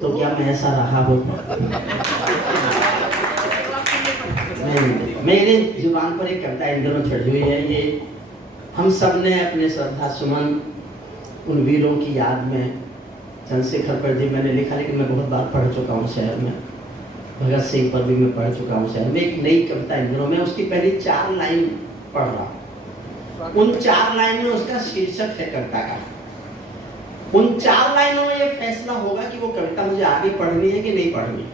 तो क्या मैं ऐसा रहा हूँ? नहीं, मेरे जुबान पर एक कविता इन दिनों चढ़ी हुई है। ये हम सब ने अपने श्रद्धा सुमन उन वीरों की याद में, चंद्रशेखर पर जी मैंने लिखा, लेकिन मैं बहुत बार पढ़ चुका हूँ शहर में। भगत सिंह पर भी मैं पढ़ चुका हूँ शहर में। एक नई कविता इन दिनों में, उसकी पहली 4 लाइन पढ़ रहा हूँ। उन 4 लाइन में उसका शीर्षक है कविता का। उन 4 लाइनों में ये फैसला होगा कि वो कविता मुझे आगे पढ़नी है कि नहीं पढ़नी,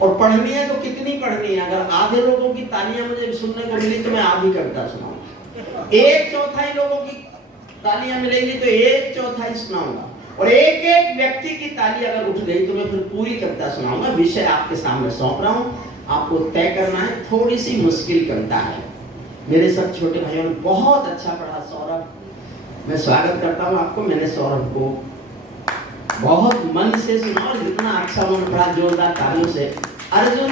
और पढ़नी है तो कितनी पढ़नी है। अगर आधे लोगों की तालियां मुझे सुनने को मिली तो मैं आधी कविता सुनाऊंगा, 1/4 लोगों की तालियां मिलेंगी तो 1/4 सुनाऊंगा, और एक एक व्यक्ति की ताली अगर उठ गई तो मैं फिर पूरी कविता सुनाऊंगा। विषय आपके सामने सौंप रहा हूं, आपको तय करना है। थोड़ी सी मुश्किल कविता है। मेरे सब छोटे भाइयों ने बहुत अच्छा पढ़ा। सौरभ, मैं स्वागत करता हूं आपको। मैंने सौरभ को बहुत मन से सुना, और जितना अच्छा उन्होंने पढ़ा, जोरदार तालियों से। अर्जुन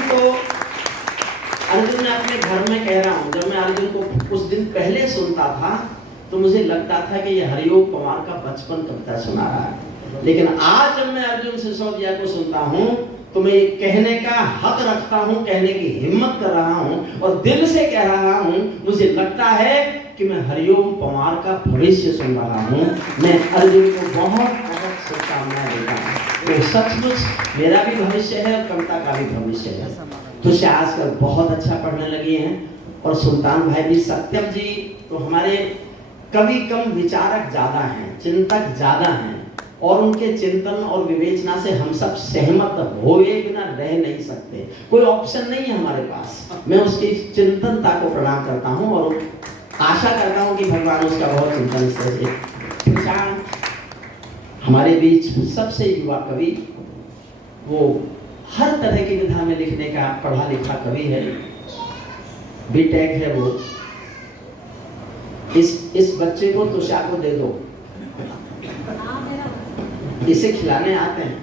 ने अपने घर में, कह रहा हूं, जब मैं अर्जुन को कुछ दिन पहले सुनता था तो मुझे लगता था कि ये हरिओम पवार का बचपन कविता सुना रहा है, लेकिन आज जब मैं अर्जुन सिसोदिया को सुनता हूं तो मैं ये कहने का हक रखता हूं, कहने की हिम्मत कर रहा हूं, और दिल से कह रहा हूं, मुझे लगता है कि मैं हरिओम पवार का भविष्य सुन रहा हूं। मैं अर्जुन को बहुत बहुत शुभकामनाएं देता हूं। तो सचमुच मेरा भी भविष्य है और कविता का भी भविष्य है। तो से आजकल बहुत अच्छा पढ़ने लगी हैं, और सुल्तान भाई भी, सत्यम जी तो हमारे कवि कम विचारक ज्यादा हैं, चिंतक ज्यादा हैं, और उनके चिंतन और विवेचना से हम सब सहमत होए बिना रह नहीं सकते। कोई ऑप्शन नहीं है हमारे पास। मैं उसकी चिंतनता को प्रणाम करता हूं, और आशा करता हूं कि भगवान उसका बहुत चिंतन से। हमारे बीच सबसे युवा कवि, वो हर तरह की विधा में लिखने का पढ़ा लिखा कवि है, बीटेक है वो। इस बच्चे को तुषा को दे दो, इसे खिलाने आते हैं।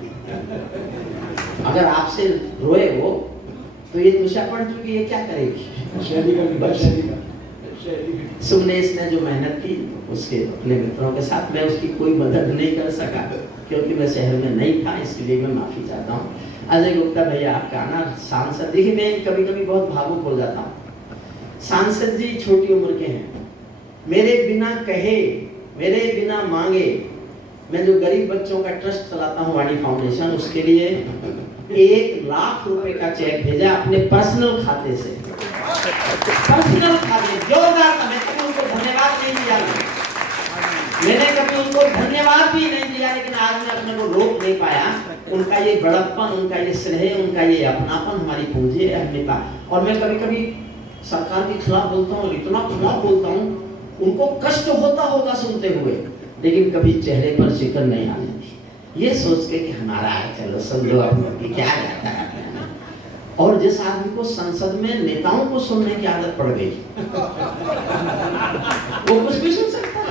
अगर आपसे रोए वो तो ये तुषा पढ़ चुकी है, क्या करेगी? सुमनेश ने जो मेहनत की उसके अपने मित्रों के साथ, मैं उसकी कोई मदद नहीं कर सका क्योंकि मैं शहर में नहीं था, इसके लिए मैं माफी चाहता हूँ। अजय गुप्ता भैया आपका आना, सांसद, देखिए मैं कभी कभी बहुत भावुक हो जाता हूँ। सांसद जी छोटी उम्र के हैं, मेरे बिना कहे, मेरे बिना मांगे, मैं जो गरीब बच्चों का ट्रस्ट चलाता हूँ वाणी फाउंडेशन, उसके लिए 1 लाख रुपए का चेक भेजा अपने पर्सनल खाते से। पर्सनल खाते, जोरदार था। मैं कभी उनको धन्यवाद नहीं दिया, मैंने कभी उनको धन्यवाद भी नहीं दिया, लेकिन आज मैं अपने को रोक नहीं पाया। उनका ये बड़प्पन, उनका ये स्नेह, उनका ये अपनापन हमारी पूंजी है, अहमियता। और मैं कभी कभी सरकार के खिलाफ बोलता हूँ, इतना खिलाफ बोलता हूँ, उनको कष्ट होता होगा सुनते हुए, लेकिन कभी चेहरे पर शिकन नहीं आने दी। ये सोच के कि हमारा है, चलो सुन लो, अपनी क्या जाता है। और जिस आदमी को संसद में नेताओं को सुनने की आदत पड़ गई, वो कुछ भी सुन सकता है,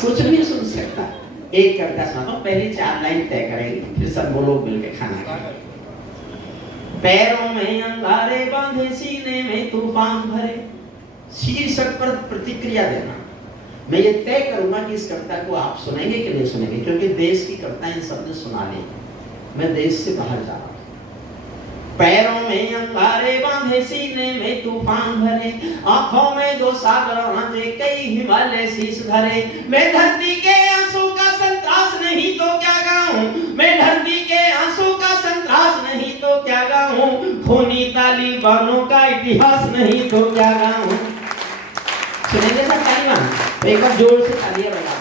कुछ भी सुन सकता है। एक कविता सुनाता हूँ, पहली 4 लाइन तय करेंगे, फिर सब वो लोग मिलकर खाना खाएंगे। पैरों में अंगारे बांधे, सीने में तूफान भरे, शीर्षक पर प्रतिक्रिया देना। मैं ये तय करूंगा कि इस कविता को आप सुनेंगे कि नहीं सुनेंगे, क्योंकि देश की कविताएं इन सब ने सुना ली, मैं देश से बाहर जा रहा हूं। पैरों में अंगारे बांधे, सीने में तूफान भरे, आंखों में 2 सागर आंधे, कई हिमालय शीश धरे। मैं धरती के आंसू का संतरास नहीं तो क्या गाऊं, मैं धरती के आंसू का संतरास नहीं तो क्या गाऊं, खूनी तालिबानों का इतिहास नहीं तो क्या गाऊं। सुनेंगे सब तालिबान? एक बार जोर से तालियां बजाओ।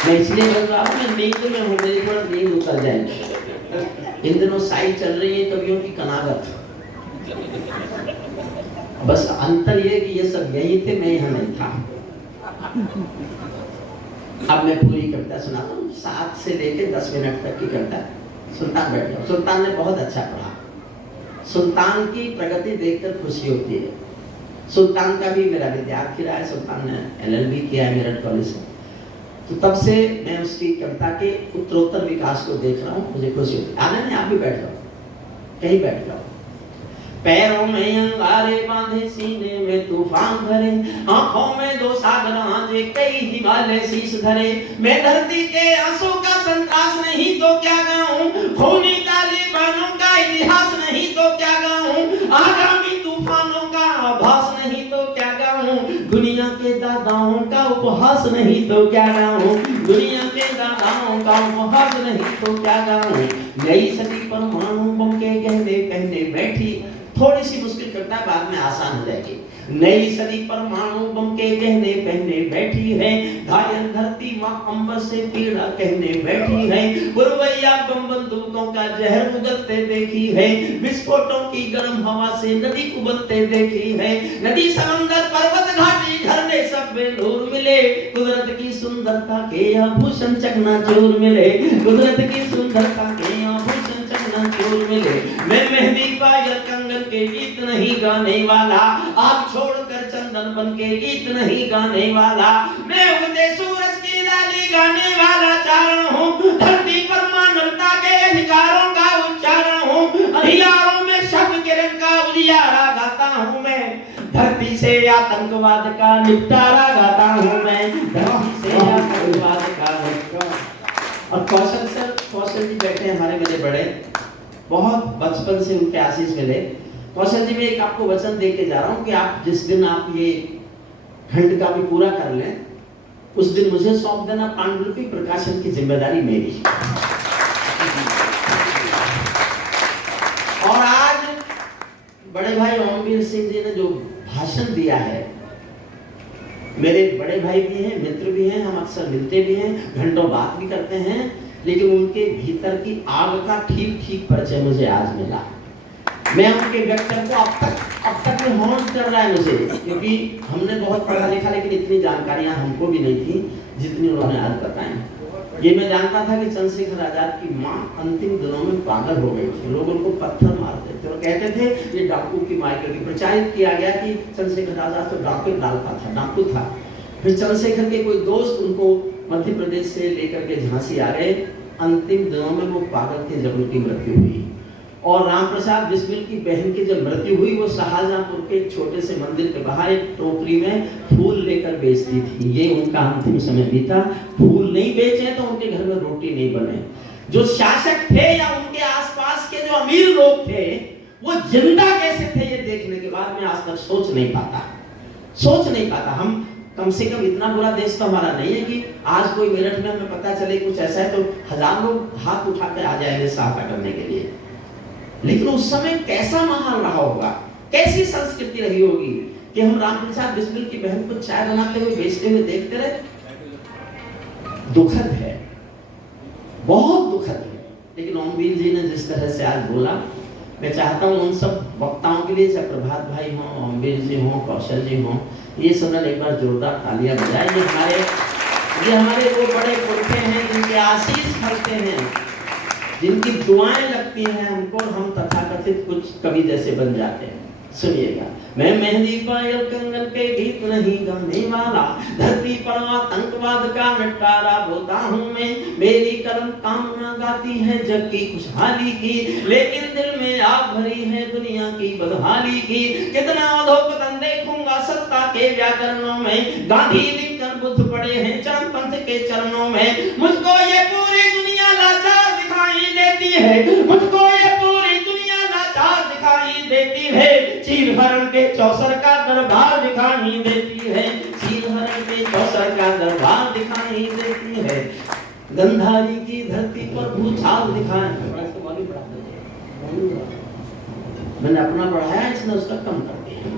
मैं इसलिए बोल रहा हूँ, मैं नींद में हूँ, मेरी थोड़ा नींद उतर जाएगी। इन दिनों साई चल रही है कवियों की कनागत। बस अंतर ये कि ये सब यही थे, मैं यहाँ नहीं था। अब मैं पूरी कविता सुनाता हूँ, 7 से लेकर 10 मिनट तक की कविता। सुल्तान बैठ जाओ। सुल्तान ने बहुत अच्छा पढ़ा। सुल्तान की प्रगति देखकर खुशी होती है। सुल्तान का भी मेरा विद्यार्थी रहा है, सुल्तान ने LLB किया है मेरठ कॉलेज से, तो तब से मैं उसकी कविता के उत्तरोत्तर विकास को देख रहा हूँ, मुझे खुशी होती है। आने नहीं, आप भी बैठ जाओ, कहीं बैठ जाओ। पैरों में अंगारे बांधे, सीने में तूफान भरे, आंखों में दो सागर आंजे, कई हिमालय शीश धरे। मैं धरती के आंसू का संतरास नहीं तो क्या गाऊं, खूनी तालिबानों का इतिहास नहीं तो क्या गाऊं, आगामी तूफानों का आभास नहीं तो क्या गाऊं, दुनिया के दादाओं का उपहास नहीं तो क्या गाऊं, दुनिया के दादाओं का उपहास नहीं तो क्या गाऊं। नई सदी परमाणु बम के गहने पहने बैठी, थोड़ी सी मुश्किल करता है, बाद में आसान हो जाएगी। नई सदी परमाणु बम के गहने पहने बैठी है, घायल धरती मां अंबर से पीड़ा कहने बैठी है, बुरवैया बम बंदूकों का जहर उगलते देखी है, विस्फोटों की गर्म हवा से नदी उबलते देखी है। नदी समंदर पर्वत घाटी झरने सब बेनूर मिले, कुदरत की सुंदरता के आभूषण चकनाचूर मिले, कुदरत की सुंदरता के आभूषण चकनाचूर मिले। मैं मेहंदी पायल कंगन के गीत नहीं गाने वाला, आग छोड़कर चंदन बन के गीत नहीं गाने वाला, मैं उगते सूरज की लाली गाने वाला चारण हूँ, धरती पर मानवता के अधिकारों का उच्चारण हूँ, अंधियारों में शब्द किरण का उजियारा गाता हूँ मैं, धरती से आतंकवाद का निपटारा गाता हूँ मैं, धरती से आतंकवाद का निपटारा। और कौशल जी बैठे हैं हमारे, मेरे बड़े, बहुत बचपन से उनके आशीष मिले। कौशल जी, मैं एक आपको वचन दे के जा रहा हूं कि आप जिस दिन आप ये खंड का भी पूरा कर लें, उस दिन मुझे सौंप देना पांडुलिपि प्रकाशन की जिम्मेदारी मेरी। और आज बड़े भाई ओमवीर सिंह जी ने जो भाषण दिया है, मेरे बड़े भाई भी हैं, मित्र भी हैं, हम अक्सर मिलते भी हैं, घंटों बात भी करते हैं, लेकिन उनके भीतर की आग का ठीक परिचय मुझे आज मिला। मैं उनके व्यक्तित्व को अब तक में हॉन्ट कर रहा है मुझे, क्योंकि हमने बहुत पढ़ा लिखा, लेकिन इतनी जानकारियां हमको भी नहीं थी जितनी उन्होंने आज बताई। ये मैं जानता था कि चंद्रशेखर आजाद की माँ अंतिम दिनों में पागल हो गई थी, लोग उनको पत्थर मारते थे और कहते थे ये डाकू की माँ, क्योंकि प्रचारित किया गया कि चंद्रशेखर आजाद तो डाकू था। फिर चंद्रशेखर के कोई दोस्त उनको मध्य प्रदेश से लेकर के झांसी आ गए, अंतिम दिनों में वो पागल थे जब उनकी मृत्यु हुई। और रामप्रसाद बिस्मिल की बहन की जब मृत्यु हुई, वो शाहजहांपुर के एक छोटे से मंदिर के बाहर एक टोकरी में फूल लेकर बेचती थी। ये उनका अंतिम समय भी था, फूल नहीं बेचे तो उनके घर में रोटी नहीं बने। जो शासक थे या उनके आसपास के जो अमीर लोग थे, वो जिंदा कैसे थे ये देखने के बाद मैं आज तक सोच नहीं पाता। हम कम से कम इतना बुरा देश तो हमारा नहीं है कि आज कोई मेरठ में हमें पता चले कुछ ऐसा है तो 1000 लोग हाथ उठाकर आ जाएंगे सहायता करने के लिए। लेकिन उस समय कैसा माहौल रहा होगा, कैसी संस्कृति रही होगी कि हम रामप्रसाद बिस्मिल की बहन को चाय बनाते हुए बेचते हुए देखते रहे। दुखद है, बहुत दुखद है। लेकिन ओमवीर जी ने जिस तरह से आज बोला, मैं चाहता हूँ उन सब वक्ताओं के लिए, चाहे प्रभात भाई हों, ओमवीर जी हों, कौशल जी हों, ये सब एक बार जोरदार तालियां बजाएं। ये हमारे वो बड़े पुरखे हैं जिनके आशीष फलते हैं, जिनकी दुआएं लगती हैं हमको, हम तथाकथित कुछ कवि जैसे बन जाते हैं। सुनिएगा, मैं मेहंदी पायल कंगन के गीत नहीं गाने वाला, धरती पर आतंकवाद का निपटारा बोलता हूँ मैं, मेरी कलम कामना गाती है जग की खुशहाली की, लेकिन दिल में आग भरी है दुनिया की बदहाली की। कितना अधोपतन देखूंगा सत्ता के व्याकरणों में, गांधी लिखकर बुद्ध पड़े हैं चरमपंथ के चरणों में। मुझको ये पूरी दुनिया लाचार दिखाई देती है, मुझको ये पूरी दुनिया लाचार दिखाई देती है। चीर हरण के चौसर का दरबार दिखाई देती है, चीर हरण के चौसर का दरबार दिखाई देती है। गंधारी की धरती पर भूचाल दिखाई, मैंने अपना बढ़ाया, इसने उसका कम कर दिया।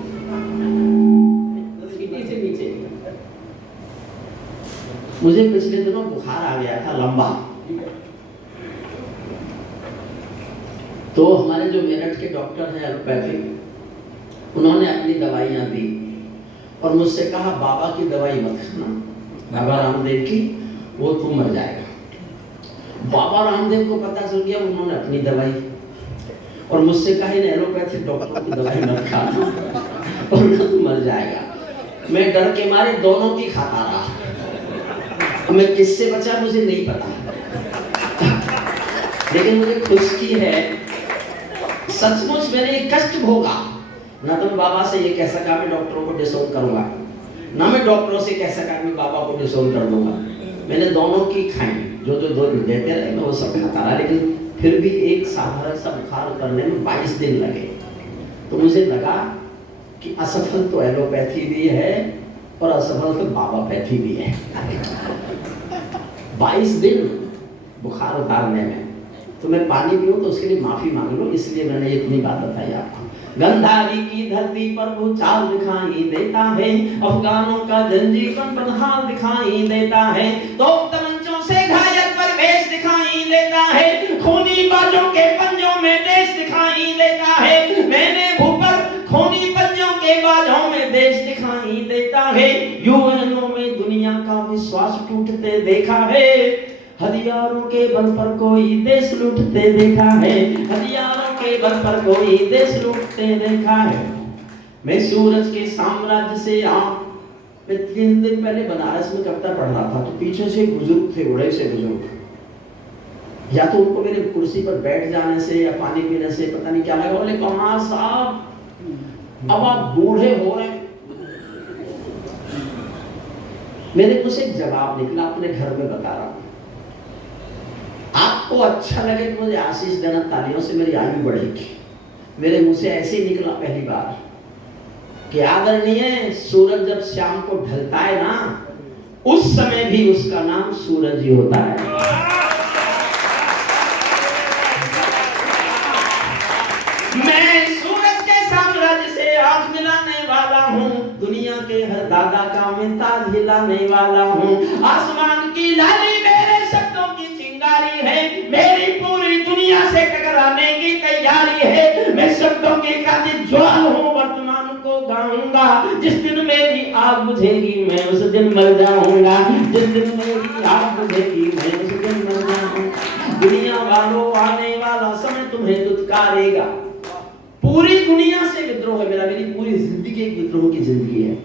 से नीचे मुझे पिछले दिनों बुखार आ गया था लंबा, तो हमारे जो मेरठ के डॉक्टर हैं एलोपैथिक, उन्होंने अपनी दवाइयां दी और मुझसे कहा बाबा की दवाई मत खाना, बाबा रामदेव की, वो तू मर जाएगा। बाबा रामदेव को पता चल गया, उन्होंने अपनी दवाई और मुझसे कहा इन एलोपैथिक डॉक्टरों की दवाई मत खाना वरना तू मर जाएगा। मैं डर के मारे दोनों की खाता रहा। मैं किससे बचा मुझे नहीं पता, लेकिन मुझे खुशी है सचमुच मैंने ये कष्ट भोगा। ना तो मैं बाबा से ये कह सका मैं डॉक्टरों को डिसोन करूंगा, ना मैं डॉक्टरों से कह सका मैं बाबा को डिसोन कर दूंगा। मैंने दोनों की खाई, जो दो देते रहे मैं वो सब खाता रहा, लेकिन फिर भी एक साधारण सा बुखार करने में 22 दिन लगे। तो मुझे लगा कि असफल तो एलोपैथी भी है और असफल तो बाबापैथी भी है। 22 दिन बुखार उतारने में। तो मैं पानी पीऊं तो उसके लिए माफी मांग लो, इसलिए मैंने इतनी बात बताई आपको। गंधारी की धरती पर भूचाल दिखाई देता है, अफगानों का जनजीवन बदहाल दिखाई देता है, तो तमंचों से घायल परिवेश दिखाई देता है, खूनी बाजों के पंजों में देश दिखाई देता है। मैंने भूपर खूनी पंजों के बाजों में देश दिखाई देता है। यूएनओ में दुनिया का विश्वास टूटते देखा है, हथियारों के बल पर कोई देश लूटते देखा है, हथियारों के बल पर कोई देश लूटते देखा है। मैं सूरज के साम्राज्य से मैं 3 दिन पहले बनारस में कविता पढ़ रहा था, तो पीछे से बुजुर्ग थे, बड़े से बुजुर्ग, या तो उनको मेरे कुर्सी पर बैठ जाने से या पानी पीने से पता नहीं क्या लगा, बोले कमाल साहब अब आप बूढ़े हो रहे। मेरे मुझसे एक जवाब निकला, अपने घर में बता रहा हूं। आपको अच्छा लगे तो मुझे आशीष देना, तालियों से मेरी आयु बढ़ेगी। मेरे मुंह से ऐसे ही निकला पहली बार कि आदरणीय, सूरज जब शाम को ढलता है ना, उस समय भी उसका नाम सूरज ही होता है। मैं सूरज के साम्राज्य से आंख मिलाने वाला हूँ, दुनिया के हर दादा का मैं ताज हिलाने वाला हूँ। आसमान की लाली मेरे शब्दों की चिंगारी है, मेरी पूरी दुनिया से टकराने की तैयारी है। मैं शब्दों की कातिल ज्वाल हूँ, वर्तमान को गाऊंगा। जिस दिन मेरी आग बुझेगी मैं उस दिन मर जाऊंगा, जिस दिन मेरी आग बुझेगी मैं उस दिन मर जाऊंगा। दुनिया वालों, आने वाला समय तुम्हें दुत्कारेगा। पूरी दुनिया से विद्रोह है मेरा, मेरी पूरी जिंदगी एक विद्रोह की जिंदगी है।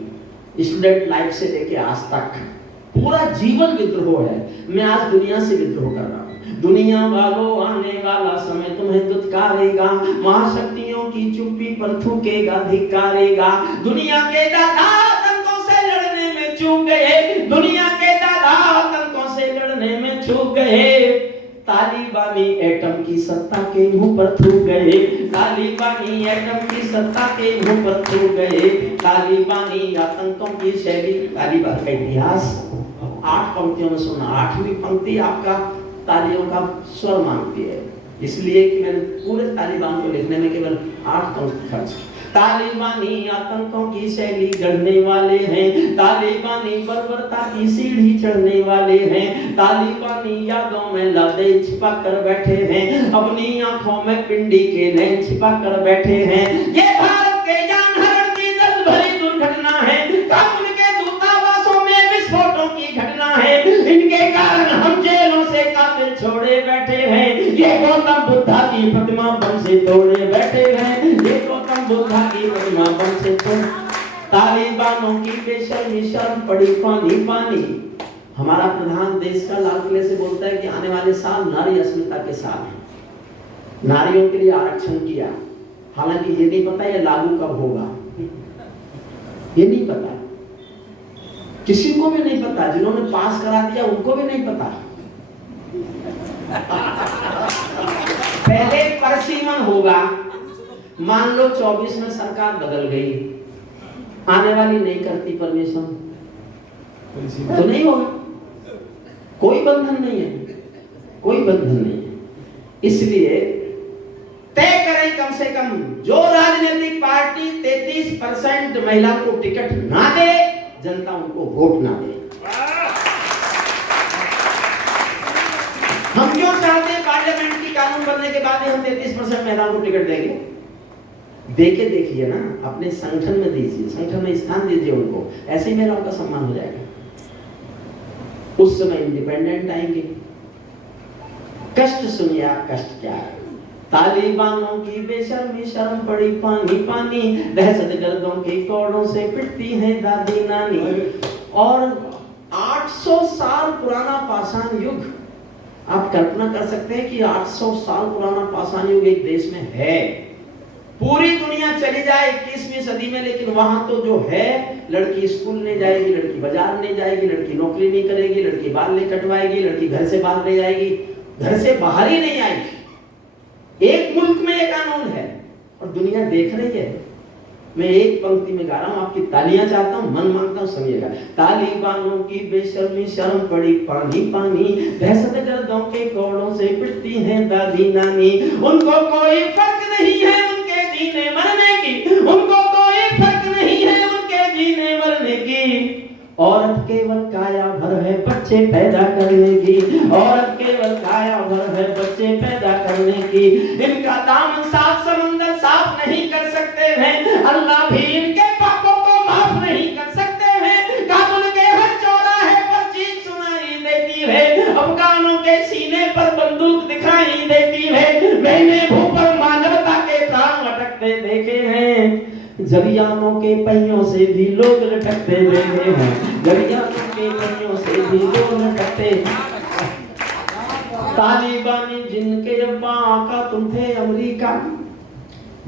स्टूडेंट लाइफ से लेके आज तक पूरा जीवन विद्रोह है। मैं आज दुनिया से विद्रोह कर रहा हूँ। दुनिया वालों, आने वाला समय तुम्हें दुत्कारेगा, महाशक्तियों की चुप्पी पर थूकेगा, धिक्कारेगा। दुनिया के दादा आतंकों से लड़ने में चूक गए, दुनिया के दादा आतंकों से लड़ने में चूक गए। तालिबानी एटम की सत्ता के मुंह पर थूक गए, तालिबानी एटम की सत्ता के मुंह पर थूक गए। तालिबानी आतंकों की शैली, तालिबान का इतिहास 8 पंक्तियों में सुना। 8वीं पंक्ति आपका तालियों का स्वर मांगती है, इसलिए कि मैंने पूरे तालिबान को लिखने में केवल 8 पंक्ति खर्च की। तालिबानी आतंकों की शैली गढ़ने वाले हैं, तालिबानी बर्बरता की सीढ़ी चढ़ने वाले हैं, तालिबानी यादों में लादे छिपा कर बैठे हैं, अपनी आंखों में पिंडी के नैन छिपा कर बैठे हैं। ये भारत के जानहरण की दर्द भरी दुर्घटना है, कानून के दूतावासों में विस्फोटों की घटना है। इनके कारण हम जेलों से कातिल छोड़े बैठे हैं, ये गौतम बुद्धा की प्रतिमा बम से तोड़े बैठे हैं, ये गौतम बुद्धा की प्रतिमा बम से तोड़। तालिबानों की बेशर्मी शर्म पड़ी पानी पानी। हमारा प्रधान देश का लाल किले से बोलता है कि आने वाले साल नारी अस्मिता के साल है, नारियों के लिए आरक्षण किया। हालांकि ये नहीं पता ये लागू कब होगा, ये नहीं पता, किसी को भी नहीं पता। जिन्होंने पास करा दिया उनको भी नहीं पता। पहले परसीमन होगा, मान लो 24 में सरकार बदल गई, आने वाली नहीं करती परमिशन तो नहीं होगा। कोई बंधन नहीं है, कोई बंधन नहीं है। इसलिए तय करें कम से कम, जो राजनीतिक पार्टी 33% महिला को टिकट ना दे, जनता उनको वोट ना दे। हम क्यों चाहते हैं पार्लियामेंट की कानून बनने के बाद हम 33% महिलाओं को टिकट देंगे? देके देखिए ना, अपने संगठन में दीजिए, संगठन में स्थान दीजिए उनको, ऐसे ही महिलाओं का सम्मान हो जाएगा। उस समय इंडिपेंडेंट आएंगे। कष्ट सुनिए आप, कष्ट क्या है। तालिबानों की बेशर्मी शर्म पड़ी पानी पानी, दहशतगर्दों के कोड़ों से पिटती है दादी नानी। और 800 साल पुराना पाषाण युग, आप कल्पना कर सकते हैं कि 800 साल पुराना पाषाण युग एक देश में है। पूरी दुनिया चली जाए 21वीं सदी में, लेकिन वहां तो जो है, लड़की स्कूल नहीं जाएगी, लड़की बाजार नहीं जाएगी, लड़की नौकरी नहीं करेगी, लड़की बाल नहीं कटवाएगी, लड़की घर से बाहर नहीं जाएगी, घर से बाहर ही नहीं आएगी। एक मुल्क में एक कानून है और दुनिया देख रही है। मैं एक पंक्ति में गा रहा हूँ, आपकी तालियां चाहता हूँ, मन मांगता हूँ, समझिएगा। तालिबानों की बेशर्मी शर्म पड़ी पानी पानी, दहशत गर्दों के कोड़ों से पिटती हैं दादी नानी। उनको कोई फर्क नहीं है उनके जीने मरने की, उनको कोई फर्क नहीं है उनके जीने मरने की। औरत केवल काया भर है बच्चे पैदा करने की, औरत केवल काया भर है बच्चे पैदा करने की। इनका दामन साफ समंदर साफ नहीं कर सकते हैं, अल्लाह भी इनके पापों को माफ नहीं कर सकते हैं। काबुल के हर चौराहे पर चीख सुनाई देती है, अफगानों के सीने पर बंदूक दिखाई देती है। मैंने भू पर मानवता के प्राण अटकते देखे हैं, जरियानों के पहियों से भी लोग लटकते देखे हैं, जरियानों के पहियों से भी लोग लटकते। तालिबानी जिनके अब्बा आका तुम थे अमेरिका,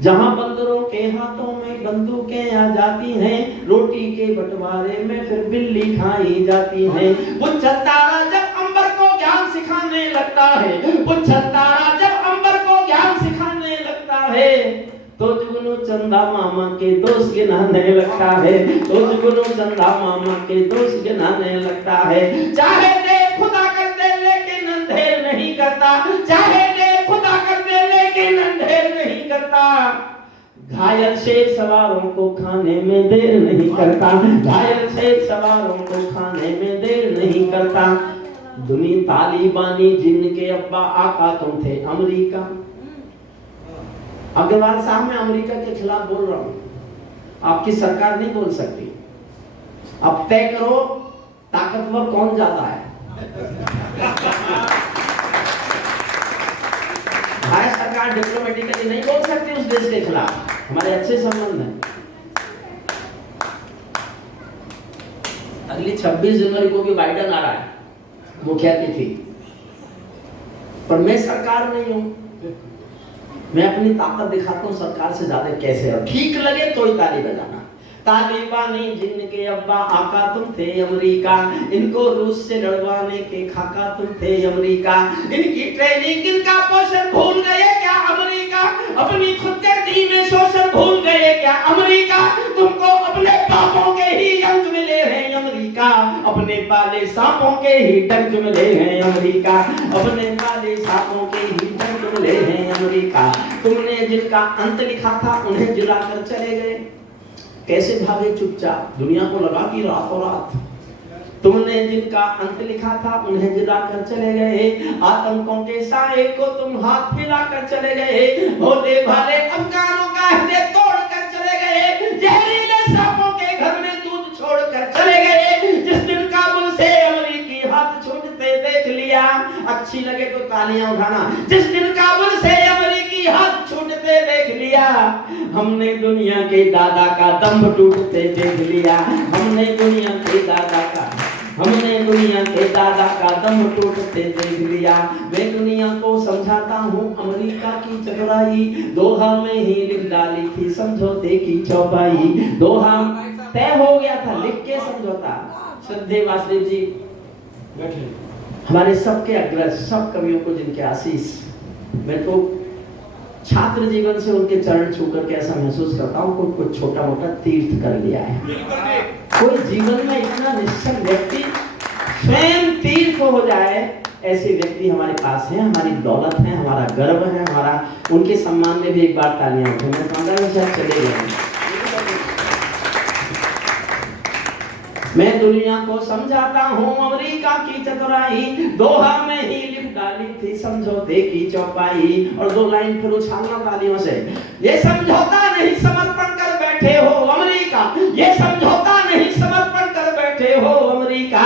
जहां बंदरों के हाथों में बंदूकें आ जाती हैं, रोटी के बंटवारे में फिर बिल्ली खाई जाती है। पुच्छल तारा जब अंबर को ज्ञान सिखाने लगता है, पुच्छल तारा जब अंबर को ज्ञान सिखाने लगता है, तो जुगनू चंदा मामा के दोस्त गिनाने लगता है, तो जुगनू चंदा मामा के दोस्त गिनाने लगता है। चाहे दे खुदा कर दे लेकिन अंधेर नहीं करता, चाहे दे खुदा कर दे लेकिन अंधेर नहीं करता। घायल शेर सवारों को खाने में देर नहीं करता, घायल शेर सवारों को खाने में देर नहीं करता। दुनिया तालिबानी जिनके अब्बा आका तुम थे अमेरिका। अग्रवाल साहब मैं अमेरिका के खिलाफ बोल रहा हूं, आपकी सरकार नहीं बोल सकती। अब तय करो ताकतवर कौन ज्यादा है। भारत सरकार डिप्लोमेटिकली नहीं बोल सकती उस देश के खिलाफ, हमारे अच्छे संबंध हैं। अगली 26 जनवरी को भी बाइडेन आ रहा है मुखिया तिथि, पर मैं सरकार नहीं हूं, मैं अपनी ताकत दिखाता हूं सरकार से ज्यादा कैसे, और ठीक लगे तो ही ताली बजाना। तालिबानी जिनके अब्बा आका तुम थे अमेरिका, इनको रूस से लड़वाने के खाका तुम थे अमेरिका। इनकी ट्रेनिंग इनका पोषण भूल गए क्या अमेरिका, अपनी खुदगर्जी में शोषण भूल गए क्या अमेरिका। तुमको अपने पापों के ही अंक मिले हैं अमेरिका, अपने पाले सांपों के ही डंक मिले हैं अमेरिका, अपने पाले सांपों के ही डंक मिले हैं अमेरिका। तुमने जिनका अंत लिखा था उन्हें जलाकर चले गए, कैसे भागे चुपचाप, दुनिया को लगा कि रातों रात। तुमने जिनका अंत लिखा था उन्हें जलाकर चले गए, आतंकों के साए को तुम हाथ हिलाकर चले गए, भोले भाले अफगानों का हृदय तोड़कर चले गए, जहरीले सांपों के घर में दूध छोड़कर चले गए। जिस दिन काबुल से अमेरिकी हाथ छूटते देख लिया, अच्छी लगे तो तालियां उठाना, जिस दिन काबुल से अमेरिकी हाथ छूटते देख लिया, हमने दुनिया के दादा का दम टूटते देख लिया, हमने दुनिया के दादा का दम टूटते देख लिया। मैं दुनिया को समझाता हूँ अमेरिका की चतुराई, दोहा में ही लिख डाली थी समझौते की चौपाई। दोहा तय हो गया था, लिख के समझौता। श्रद्धेय वासुदेव जी हमारे सबके अग्रज, सब कवियों को जिनके आशीष, मैं तो छात्र जीवन से उनके चरण छूकर के ऐसा महसूस करता हूँ कोई कुछ छोटा मोटा तीर्थ कर लिया है। कोई जीवन में इतना निश्चल व्यक्ति स्वयं तीर्थ हो जाए, ऐसे व्यक्ति हमारे पास हैं, हमारी दौलत है, हमारा गर्व है, हमारा। उनके सम्मान में भी एक बार तालियां उठे। मैं समझा चले गए। मैं दुनिया को समझाता हूँ अमेरिका की चतुराई, दोहा में ही लिख डाली थी समझौते की चौपाई। और दो लाइन फिर उछालना तालियों से, ये समझौता नहीं समर्पण कर बैठे हो अमेरिका, ये समझौता नहीं समर्पण कर बैठे हो अमेरिका,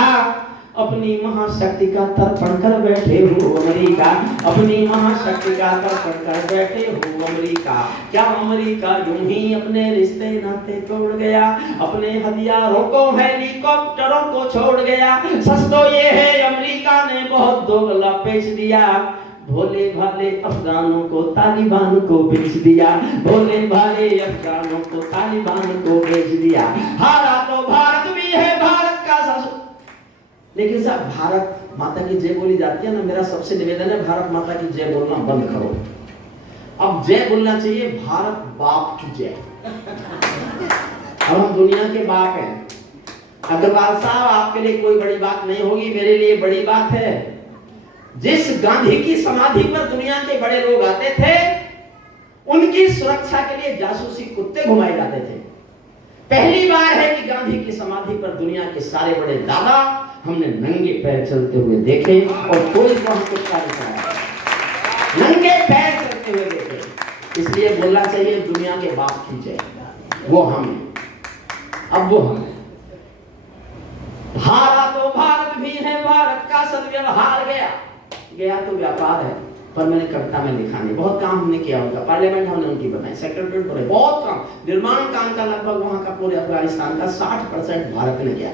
अपनी महाशक्ति का तर्पण कर बैठे हो अमेरिका, अपनी महाशक्ति का तर्पण कर बैठे हो अमेरिका। क्या अमेरिका यूं ही अपने रिश्ते नाते तोड़ गया, अपने हथियारों को हेलीकॉप्टरों को छोड़ गया। सच तो ये है अमेरिका ने बहुत दोगला पेश दिया, भोले भाले अफगानों को तालिबान को बेच दिया, भोले भाले अफगानों को तालिबान को बेच दिया। हारा तो भारत भी है, भारत का शासन। लेकिन साहब भारत माता की जय बोली जाती है ना, मेरा सबसे निवेदन है भारत माता की जय बोलना बंद करो। अब जय बोलना चाहिए भारत बाप की जय। अब हम दुनिया के बाप हैं। अग्रवाल साहब आपके लिए कोई बड़ी बात नहीं होगी, मेरे लिए बड़ी बात है। जिस गांधी की समाधि पर दुनिया के बड़े लोग आते थे, उनकी सुरक्षा के लिए जासूसी कुत्ते घुमाए जाते थे। पहली बार है कि गांधी की समाधि पर दुनिया के सारे बड़े दादा हमने नंगे पैर चलते हुए देखे और कोई वहां कुछ कार्य कराया, नंगे पैर चलते हुए देखे। इसलिए बोलना चाहिए दुनिया के बाप की जय, वो हम हैं। अब वो हम हैं। हारा तो भारत भी है, भारत का सदव्यवहार गया तो व्यापार है। पर मैंने कविता में लिखा नहीं, बहुत काम हमने किया उनका, पार्लियामेंट हमने उनकी बनाई, सेक्रेटरीट बनाई, बहुत काम, निर्माण काम का लगभग वहां का पूरे अफगानिस्तान का 60% भारत ने किया।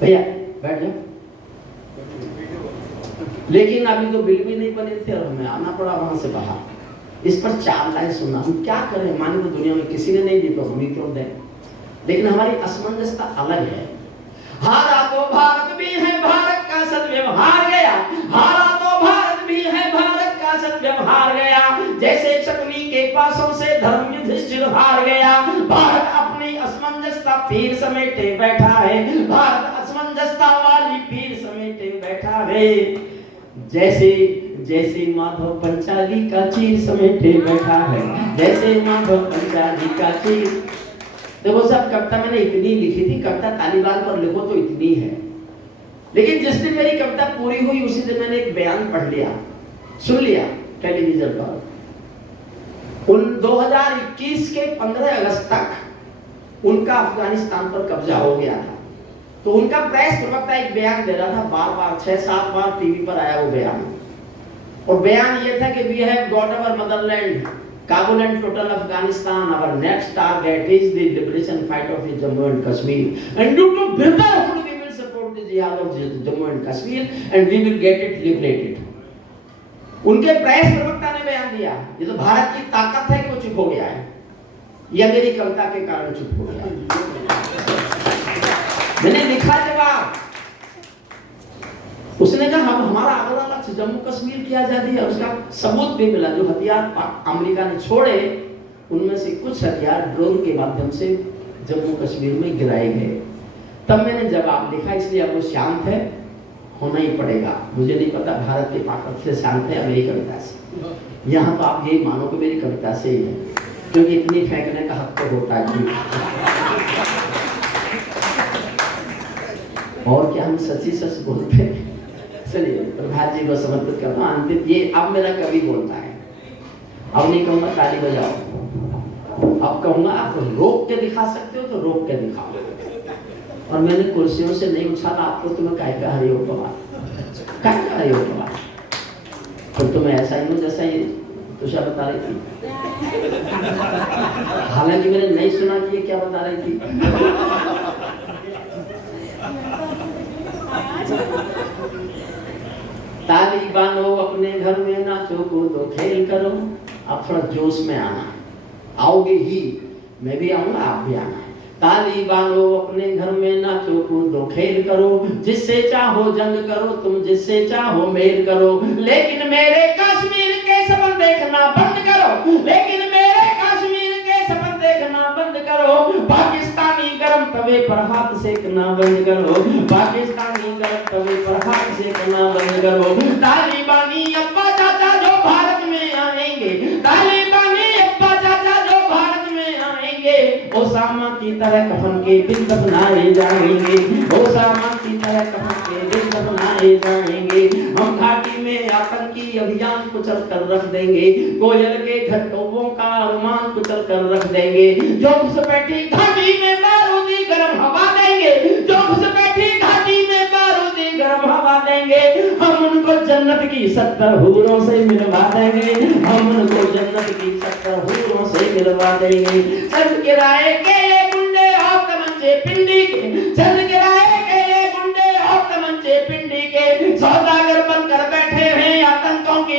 भैया बैठ जाओ। लेकिन अभी तो बिल भी नहीं बने थे और हमें आना पड़ा वहां से बाहर। इस पर 4 लाइन सुनना, हम क्या करें, माने तो दुनिया में किसी ने नहीं दी तो हम ही क्यों दें। लेकिन हमारी असमंजसता अलग है। हारा तो भारत भी है, भारत का सदव्यवहार गया। हारा तो भारत भी है, भारत का सदव्यवहार गया। जैसे शकुनी के पासों से धर्म युधिष्ठिर हार गया। भारत अपनी असमंजसता फिर समेटे बैठा है, भारत असमंजसता वाली फिर समेटे बैठा है। जैसे माधव पंचाली का चीर समेटे बैठा है, जैसे माधव पंचाली का चीर। देखो साहब कविता मैंने इतनी लिखी थी, कविता तालिबान पर लिखो तो इतनी है। लेकिन जिस दिन मेरी कविता पूरी हुई उसी दिन मैंने एक बयान पढ़ लिया, सुन लिया टेलीविजन पर। उन 2021 के 15 अगस्त तक उनका अफगानिस्तान पर कब्जा हो गया था। तो उनका प्रेस प्रवक्ता एक बयान दे रहा था, बार-बार 6-7 बार टीवी पर आया वो बयान। और बयान ये था कि we have got our motherland, Kabul and total Afghanistan. Our next target is the liberation fight of Jammu and Kashmir. And due to brotherhood, we will support the jihad of Jammu and Kashmir, and we will get it liberated. उनके press प्रवक्ता ने बयान दिया। ये तो भारत की ताकत है कि वो चुप हो गया है, या मेरी कविता के कारण चुप हो गया। मैंने लिखा जवाब, उसने कहा हम हमारा अगला लक्ष्य जम्मू कश्मीर की आजादी है। उसका सबूत भी मिला, जो हथियार अमेरिका ने छोड़े उनमें से कुछ हथियार ड्रोन के माध्यम से जम्मू कश्मीर में गिराए गए। तब मैंने जवाब लिखा, इसलिए अब वो शांत है, होना ही पड़ेगा। मुझे नहीं पता भारत की ताकत से शांत है या मेरी कविता से। यहाँ तो आप यही मानो कि मेरी कविता से ही है, क्योंकि इतनी फेंकने का हक तो होता है। और क्या हम सच्ची सच बोलते हैं। चलिए प्रभात जी को समर्पित करता हूँ अंतिम। ये अब मेरा कवि बोलता है, अब नहीं कहूँगा ताली बजाओ, अब कहूँगा आप रोक के दिखा सकते हो तो रोक के दिखाओ। और मैंने कुर्सियों से नहीं उछाला आपको, तुम्हें काहे का हरिओम पवार, काहे का हरिओम पवार। तो तुम्हें ऐसा ही हो जैसा ये तुषा बता रही थी। हालांकि मैंने नहीं सुना कि ये क्या बता रही थी। ताली बांधो अपने घर में, नाचो कूदो खेल करो। आप थोड़ा जोश में आना, आओगे ही, मैं भी आऊंगा, आप भी आना। ताली बांधो अपने घर में, नाचो कूदो खेल करो। जिससे चाहो जंग करो, तुम जिससे चाहो मेल करो। लेकिन मेरे कश्मीर के सपन देखना बंद करो, लेकिन मेरे कश्मीर के सपन देखना बंद करो। पाकिस्तानी गरम तवे पर हाथ सेकना बंद करो, पाकिस्तानी गरम तवे पर हाथ सेकना बंद करो। तालिबानी अब्बा चाचा जो भारत में आएंगे, तालिबानी अब्बा चाचा जो भारत में आएंगे, ओसामा की तरह कफन के बिल दफनाए जाएंगे, ओसामा की तरह कफन के बिल दफनाए जाएंगे। हम घाटी में आतंकी अभियान कुचल कर रख देंगे, कोयल के घटों का अरमान कुचल कर रख देंगे। जो घुसपैठी घाटी में बारूदी गरम हवा देंगे, जो घुसपैठी घाटी में बारूदी गरम हवा देंगे। हम उनको जन्नत की 70 हूरों से मिलवा देंगे, हम उनको जन्नत की 70 हूरों से मिलवा देंगे। चल गिराए के ये गुंडे और तमंचे पिंडी के, चल गिराए के ये गुंडे और तमंचे पिंडी के। सौदागर बनकर बैठे हैं आतंकों की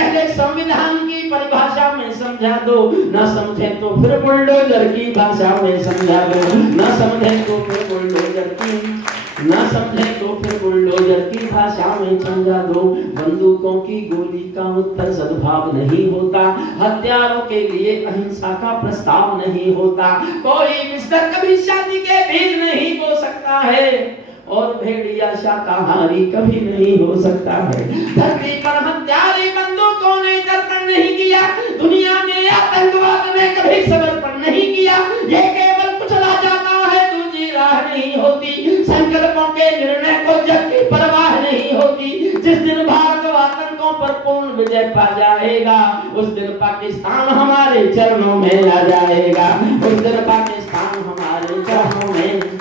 पहले संविधान की परिभाषा में समझा दो, न समझे तो फिर बुलडोजर की भाषा में समझा दो, न समझे तो फिर बुलडोजर की भाषा में समझा दो। बंदूकों की गोली का उत्तर सद्भाव नहीं होता, हथियारों के लिए अहिंसा का प्रस्ताव नहीं होता, कोई मिस्टर कभी शांति के बीज नहीं बो सकता है और भेड़िया शाकाहारी कभी नहीं हो सकता है। धरती पर हत्यारे बंदूकों ने दर्पण नहीं किया, दुनिया में आतंकवाद ने कभी समर्पण नहीं किया। ये केवल कुचला जाता है, दूसरी राह नहीं होती। संकल्पों के निर्णय को जग की परवाह नहीं होती। जिस दिन भारत आतंकों पर पूर्ण विजय पा जाएगा, उस दिन पाकिस्तान हमारे चरणों में आ जाएगा, उस दिन पाकिस्तान हमारे चरणों में।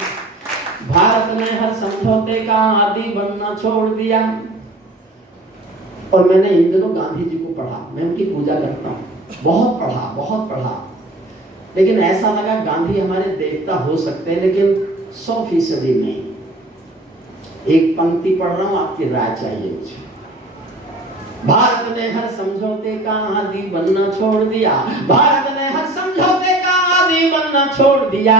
भारत ने हर समझौते का आदी बनना छोड़ दिया। और मैंने इन दिनों गांधी जी को पढ़ा, मैं उनकी पूजा करता हूँ, बहुत पढ़ा, लेकिन ऐसा लगा गांधी हमारे देवता हो सकते हैं, लेकिन 100% नहीं। एक पंक्ति पढ़ रहा हूं, आपकी राय चाहिए मुझे। भारत ने हर समझौते का आदी बनना छोड़ दिया, भारत ने हर समझौते का आदी बनना छोड़ दिया।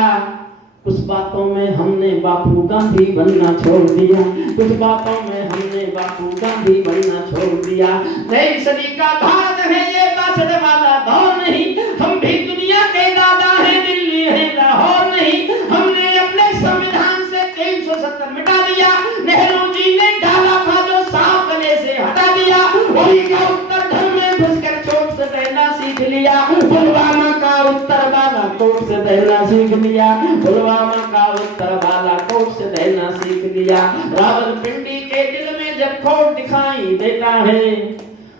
कुछ बातों में हमने बापू गांधी बनना छोड़ दिया, कुछ बातों में हमने बापू गांधी बनना छोड़ दिया। नई सदी का भारत है ये बासठ वाला दौर नहीं, हम भी दुनिया के दादा हैं, दिल्ली है लाहौर नहीं। हमने अपने संविधान से 370 मिटा दिया, नेहरू जी ने डाला था जो सांप गले से हटा दिया। वही का उत्तर धर्म में घुसकर चोट से तैरना सीख लिया, पुलवामा का उत्तर बालाकोट से तैरना सीख लिया, पुलवामा का उत्तर बालाकोट से तैरना सीख लिया। रावलपिंडी के दिल में जब खोट दिखाई देता है,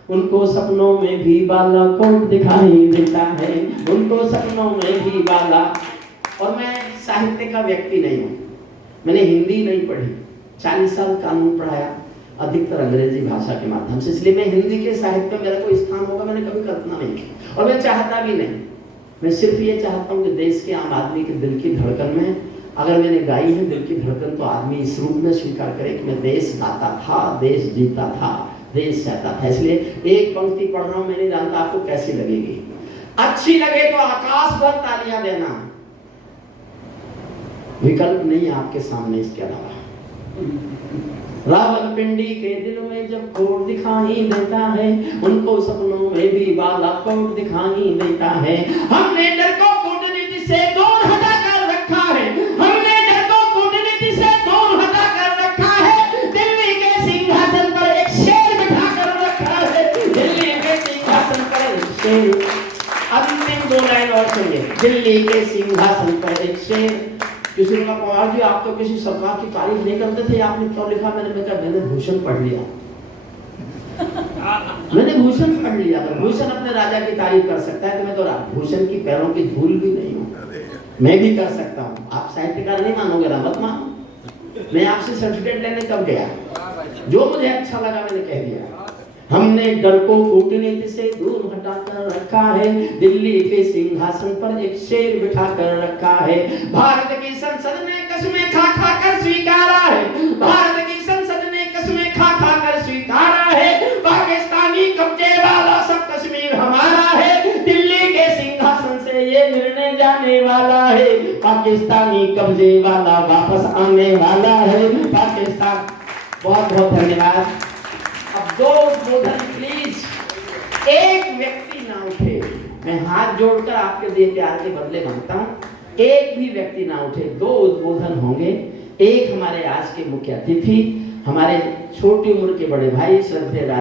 उनको सपनों में भी बालाकोट दिखाई देता है, उनको सपनों में भी बाला। और मैं साहित्य का व्यक्ति नहीं हूँ, मैंने हिंदी नहीं पढ़ी, 40 साल कानून पढ़ाया, अधिकतर अंग्रेजी भाषा के माध्यम से, इसलिए मैं हिंदी के साहित्य में मेरा कोई स्थान होगा मैंने कभी कल्पना नहीं की, और मैं चाहता भी नहीं। मैं सिर्फ ये चाहता हूँ कि देश के आम आदमी के दिल की धड़कन में अगर मैंने गाई है दिल की धड़कन, तो आदमी इस रूप में स्वीकार करे कि मैं देश गाता था, देश जीता था, देश चाहता था। इसलिए एक पंक्ति पढ़ रहा हूँ, मैं नहीं जानता आपको कैसी लगेगी। अच्छी लगे तो आकाश भर तालियां देना, विकल्प नहीं है आपके सामने इसके अलावा। रावलपिंडी के दिल में जब खोट दिखाई देता है, उनको सपनों में भी बालाकोट दिखाई देता है। हमने डर को कूटनीति से दूर हटा कर रखा है, हमने डर को कूटनीति से दूर हटा कर रखा है। दिल्ली के सिंहासन पर एक शेर बिठा कर रखा है, दिल्ली के सिंहासन पर एक शेर। अंतिम 2 लाइन और सुनिए। दिल्ली के सिंहासन पर एक शेर। किसी ने कहा पवार जी आप तो किसी सरकार की तारीफ नहीं करते थे, आपने क्यों लिखा? मैंने भूषण पढ़ लिया, मैंने भूषण पढ़ लिया। अगर भूषण अपने राजा की तारीफ कर सकता है तो मैं तो भूषण की पैरों की धूल भी नहीं हूँ, मैं भी कर सकता हूँ। आप साहित्यकार नहीं मानोगे ना, मत मानो। मैं आपसे सर्टिफिकेट लेने कब गया, जो मुझे अच्छा लगा मैंने कह दिया। हमने डर को कूटनीति से दूर हटा कर रखा है, दिल्ली के सिंहासन पर एक शेर बिठा कर रखा है। भारत की संसद ने कस्में खा खा कर स्वीकारा है, भारत की संसद ने कस्में खा खा कर स्वीकारा है। पाकिस्तानी कब्जे वाला सब कश्मीर हमारा है, दिल्ली के सिंहासन से ये निर्णय जाने वाला है। पाकिस्तानी कब्जे वाला वापस आने वाला है, पाकिस्तान। बहुत बहुत धन्यवाद। अब 2 उद्बोधन प्लीज, एक व्यक्ति ना उठे, मैं हाथ जोड़कर आपके दिए प्यार के बदले मांगता हूं, एक भी व्यक्ति ना उठे। 2 उद्बोधन होंगे। एक हमारे आज के मुख्य अतिथि, हमारे छोटी उम्र के बड़े भाई श्रद्धेय